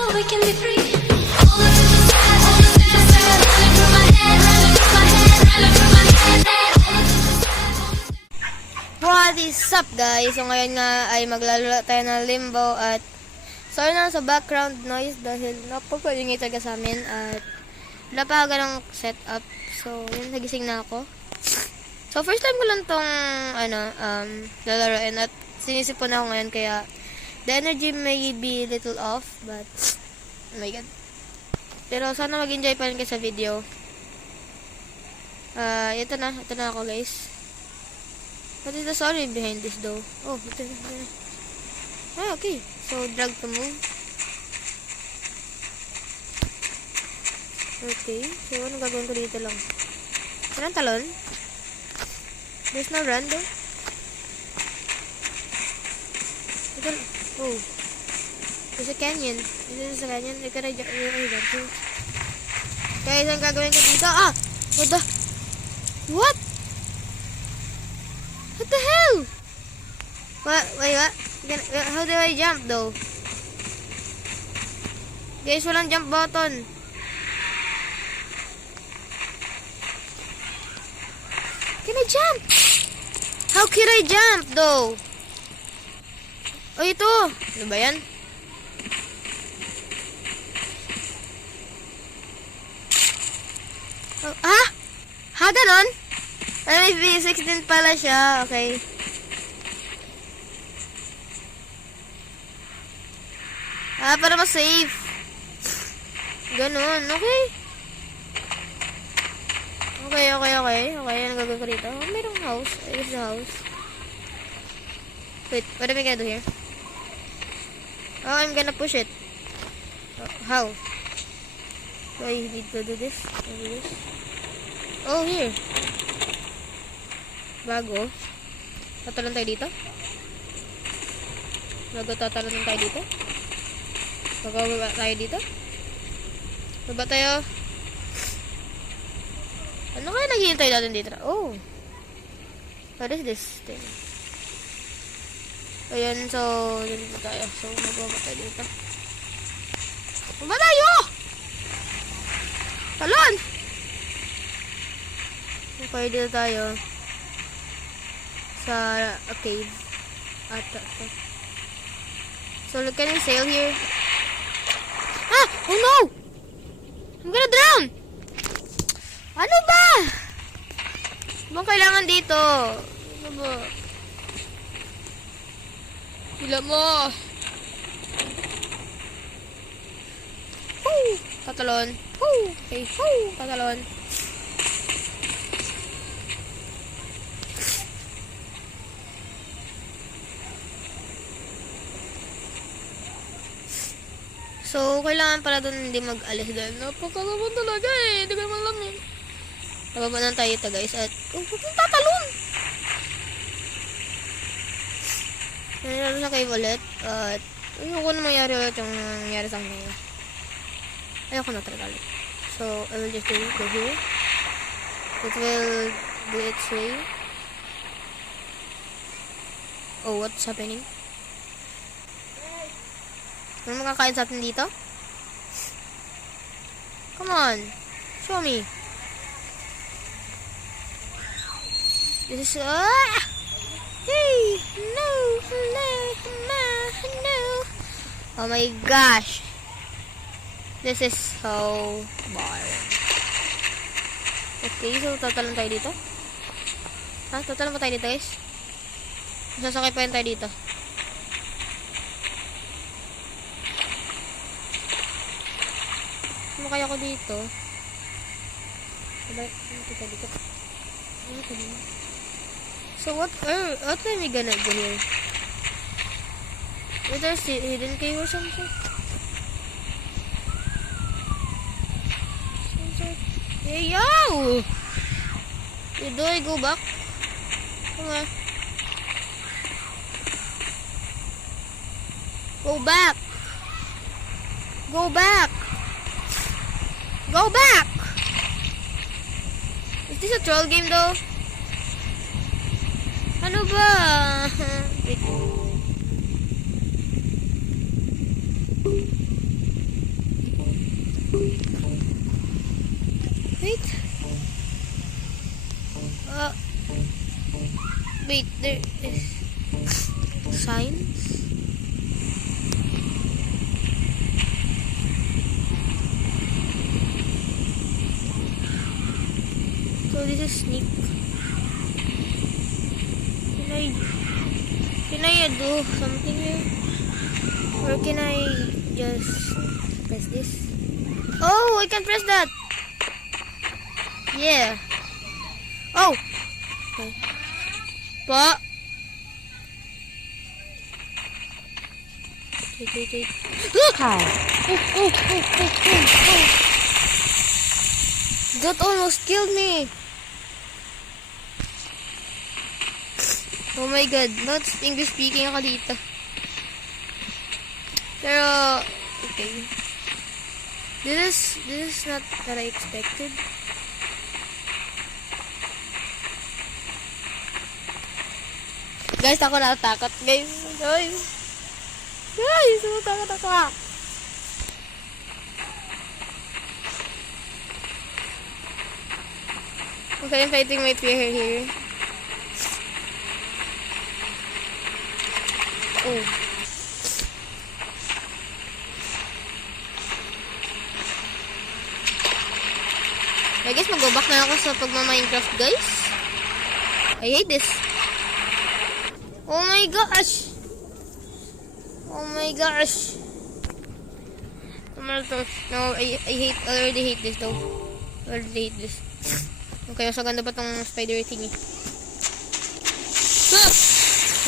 so we can be free. All the fantasize, all the fantasize, running through my head, running through my head, running through my head. All the fantasize, all the What is up guys? So ngayon nga ay maglalaro tayo ng Limbo at sorry na sa background noise dahil napapalingay talaga sa amin at wala pa ako ganong setup. So yun, nagising na ako. So first time ko lang tong lalaroin at sinisipon ako ngayon kaya the energy may be little off but oh my god. Pero sana mag-enjoy pa rin kayo sa video. Ito na ako guys. What is the story behind this though? Oh, ito. Ah, okay. So, drag to move. Okay. So, ano gagawin ko dito lang? Walang talon? There's no run though? Ito, oh. There's a canyon. This is a canyon. I gotta jump to. Guys, ang gagawin ko dito? Ah! What the? What? What the hell? What? Wait, what? How do I jump though? Guys, walang jump button. Can I jump? How can I jump though? Oh, ito. Ano ba yan? Oh, ah? Ha, ganon? May V16 pala siya. Okay. Para mas safe. Ganon. Okay. Okay. Ano gagawin ko dito? Oh, mayroong house. I guess the house. Wait, what am I gonna do here? Oh, I'm gonna push it. Oh, how? Do I need to do this? Oh, here. Bago. Tatalon tayo dito. Bago tatalon tayo dito. Bago tayo dito. Baba tayo. Ano kaya naghihintay natin dito? Oh. What is this thing? Ayan, so dito tayo. So, magbaba tayo dito. Baba tayo! Talon! Okay, dito tayo. Sa a cave. So, can we sail here? Ah! Oh no! I'm gonna drown! Ano ba? Bang kailangan dito? Ano ba? Hila mo! Woo! Tatalon. Woo! Okay. Woo! Tatalon. So, kailangan pala doon hindi mag-alis dahil napakalaman talaga eh. Hindi ko naman alam eh. Nababa na tayo ito guys at pupunta talon! Nangyari sa cave ulit at ayoko na mangyari ulit yung nangyari sa akin ngayon. Ayoko na talaga ulit. So, I will just go here. It will do its way. Oh, what's happening? Ano makakain sa atin dito? Come on. Show me. This is... Hey! No! Oh my gosh! This is so boring. Okay, so tatalon tayo dito. Ha? Tatalon pa tayo dito guys? Sasakay pa yun tayo dito. Kaya ko dito. So what are we gonna do here? Is there a hidden cave or something? Hey yo! Do I go back? Come on. Go back! Go back! Go back! Is this a troll game though? Ano ba? Wait, there is signs? So this is sneak. Can I do something here? Or can I just press this? Oh, I can press that! Yeah. Oh! Okay. Pa! Wait. Hi. Oh. That almost killed me! Oh my god, not English speaking ako dito. Pero, okay. This is not what I expected. Guys, ako natatakot. Guys, natatakot ako. Okay, I'm fighting my fear here. Oh. I guess mag-go back na ako sa pagma-Minecraft, guys. I hate this. Oh my gosh! Oh my gosh! No, I already hate this though. I already hate this. Okay, mas maganda pa tong spider thingy. Ah!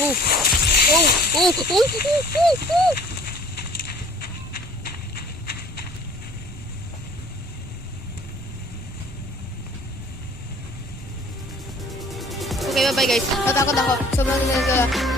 Oh! Okay, bye-bye guys. Natakot ako. Sobrang nagagawa.